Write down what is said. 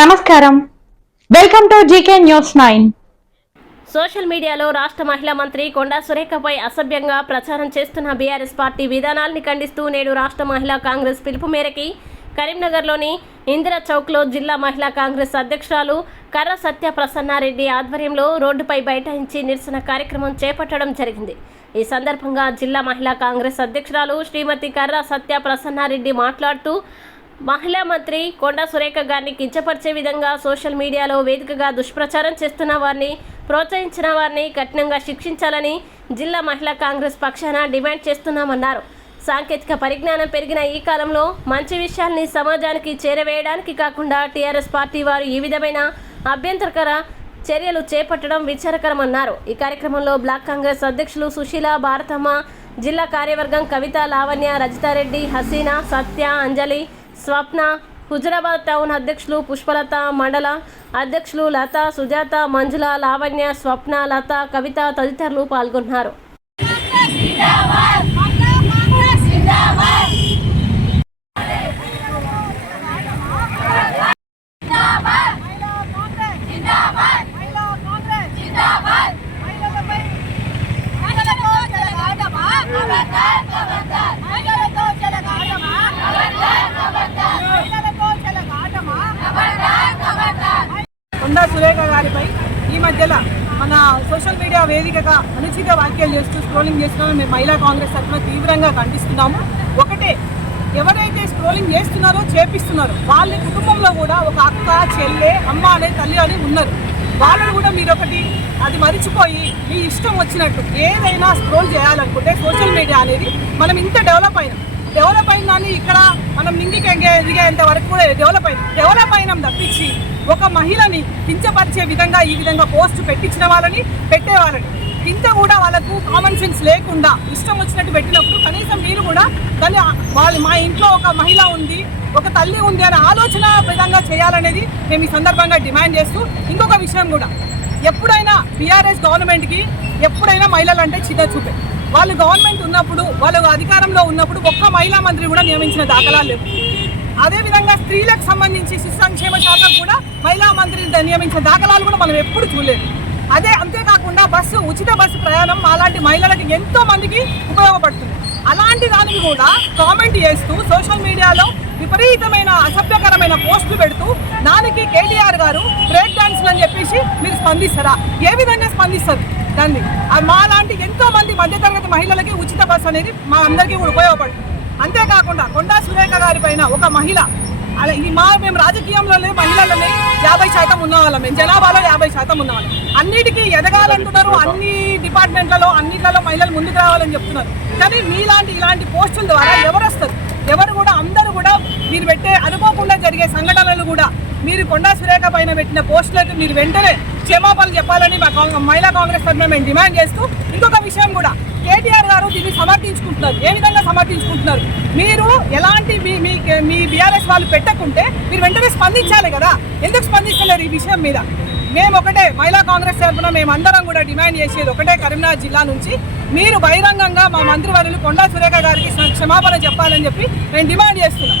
నమస్కారం. Welcome to GK news nine. Social మీడియాలో రాష్ట్ర మహిళా మంత్రి కొండా సురేఖపై అసభ్యంగా ప్రచారం చేస్తున్న బీఆర్ఎస్ పార్టీ విధానాల్ని ఖండిస్తూ నేడు రాష్ట్ర మహిళా కాంగ్రెస్ పిలుపు మేరకి కరీంనగర్లోని ఇందిరా చౌక్లో జిల్లా మహిళా కాంగ్రెస్ అధ్యక్షురాలు కర్ర సత్య ప్రసన్నారెడ్డి ఆధ్వర్యంలో రోడ్డుపై బైఠాయించి నిరసన కార్యక్రమం చేపట్టడం జరిగింది. ఈ సందర్భంగా జిల్లా మహిళా కాంగ్రెస్ అధ్యక్షురాలు శ్రీమతి కర్ర సత్య ప్రసన్నారెడ్డి మాట్లాడుతూ మహిళా మంత్రి కొండా సురేఖ గారిని కించపరిచే విధంగా సోషల్ మీడియాలో వేదికగా దుష్ప్రచారం చేస్తున్న వారిని ప్రోత్సహించిన వారిని కఠినంగా శిక్షించాలని జిల్లా మహిళా కాంగ్రెస్ పక్షాన డిమాండ్ చేస్తున్నామన్నారు. సాంకేతిక పరిజ్ఞానం పెరిగిన ఈ కాలంలో మంచి విషయాల్ని సమాజానికి చేరవేయడానికి కాకుండా టీఆర్ఎస్ పార్టీ వారు ఈ విధమైన అభ్యంతరకర చర్యలు చేపట్టడం విచారకరమన్నారు. ఈ కార్యక్రమంలో బ్లాక్ కాంగ్రెస్ అధ్యక్షులు సుశీల భారతమ్మ జిల్లా కార్యవర్గం కవిత లావణ్య రజితారెడ్డి హసీనా సత్య అంజలి స్వప్న హుజరాబాద్ టౌన్ అధ్యక్షులు పుష్పలత మండల అధ్యక్షులు లత సుజాత మంజుల లావణ్య స్వప్న లత కవిత తదితరులు పాల్గొన్నారు కొండా సురేఖ గారిపై ఈ మధ్యలో మన సోషల్ మీడియా వేదికగా అనుచిత వ్యాఖ్యలు చేస్తూ స్క్రోలింగ్ చేస్తున్నామో మేము మహిళా కాంగ్రెస్ తరఫున తీవ్రంగా ఖండిస్తున్నాము. ఒకటే ఎవరైతే స్క్రోలింగ్ చేస్తున్నారో చేపిస్తున్నారో వాళ్ళ కుటుంబంలో కూడా ఒక అక్క చెల్లె అమ్మ అనే తల్లి అని ఉన్నారు. వాళ్ళని కూడా మీరు ఒకటి అది మరిచిపోయి మీ ఇష్టం వచ్చినట్టు ఏదైనా స్క్రోల్ చేయాలనుకుంటే సోషల్ మీడియా అనేది మనం ఇంత డెవలప్ అయినాం. డెవలప్ అయిన ఇక్కడ మనం నింగికి ఎదిగేంత వరకు కూడా డెవలప్ అయింది డెవలప్ అయినాం తప్పించి ఒక మహిళని కించపరిచే విధంగా ఈ విధంగా పోస్ట్ పెట్టించిన వాళ్ళని పెట్టేవాళ్ళని ఇంత కూడా వాళ్ళకు కామన్ సెన్స్ లేకుండా ఇష్టం వచ్చినట్టు పెట్టినప్పుడు కనీసం మీరు కూడా దాన్ని వాళ్ళు మా ఇంట్లో ఒక మహిళ ఉంది ఒక తల్లి ఉంది అనే ఆలోచన విధంగా చేయాలనేది మేము ఈ సందర్భంగా డిమాండ్ చేస్తూ ఇంకొక విషయం కూడా. ఎప్పుడైనా బీఆర్ఎస్ గవర్నమెంట్కి ఎప్పుడైనా మహిళలు అంటే చిన్న చూపే. వాళ్ళు గవర్నమెంట్ ఉన్నప్పుడు వాళ్ళు అధికారంలో ఉన్నప్పుడు ఒక్క మహిళా మంత్రి కూడా నియమించిన దాఖలాలు లేవు. అదేవిధంగా స్త్రీలకు సంబంధించి శిశు సంక్షేమ శాఖ కూడా మహిళా మంత్రిని నియమించిన దాఖలాలు కూడా మనం ఎప్పుడు చూడలేదు. అదే అంతేకాకుండా బస్సు ఉచిత బస్సు ప్రయాణం అలాంటి మహిళలకు ఎంతో మందికి ఉపయోగపడుతుంది. అలాంటి దానికి కూడా కామెంట్ చేస్తూ సోషల్ మీడియాలో విపరీతమైన అసభ్యకరమైన పోస్టులు పెడుతూ దానికి కేటీఆర్ గారు బ్రేక్ డాన్స్లు అని చెప్పేసి మీరు స్పందిస్తారా? ఏ విధంగా స్పందిస్తారు? దాన్ని. అది మా లాంటి ఎంతో మంది మధ్యతరగతి మహిళలకి ఉచిత బస్సు అనేది మా అందరికీ కూడా ఉపయోగపడుతుంది. అంతేకాకుండా కొండా సురేఖ గారి పైన ఒక మహిళ అలా ఈ మా మేము రాజకీయంలోనే మహిళలనే యాభై శాతం ఉన్నవాళ్ళం మేము జనాభాలో యాభై శాతం ఉన్నవాళ్ళం అన్నిటికీ ఎదగాలంటున్నారు అన్ని డిపార్ట్మెంట్లలో అన్నిట్లలో మహిళలు ముందుకు రావాలని చెప్తున్నారు. కానీ మీలాంటి ఇలాంటి పోస్టుల ద్వారా ఎవరు వస్తారు? ఎవరు కూడా అందరూ కూడా మీరు పెట్టే అనుకోకుండా జరిగే సంఘటనలు కూడా మీరు కొండా సురేఖ పైన పెట్టిన పోస్టులకు మీరు వెంటనే క్షమాపణలు చెప్పాలని మా మహిళా కాంగ్రెస్ తరఫున మేము డిమాండ్ చేస్తూ ఇంకొక విషయం కూడా. కేటీఆర్ గారు దీన్ని సమర్థించుకుంటున్నారు. ఏ విధంగా సమర్థించుకుంటున్నారు? మీరు ఎలాంటి మీ మీ మీ బీఆర్ఎస్ వాళ్ళు పెట్టకుంటే మీరు వెంటనే స్పందించాలి కదా. ఎందుకు స్పందిస్తలేరు ఈ విషయం మీద? మేము ఒకటే మహిళా కాంగ్రెస్ తరఫున మేమందరం కూడా డిమాండ్ చేసేది ఒకటే కరీంనగర్ జిల్లా నుంచి. మీరు బహిరంగంగా మా మంత్రివర్యులు కొండా సురేఖ గారికి క్షమాపణ చెప్పాలని చెప్పి మేము డిమాండ్ చేస్తున్నాం.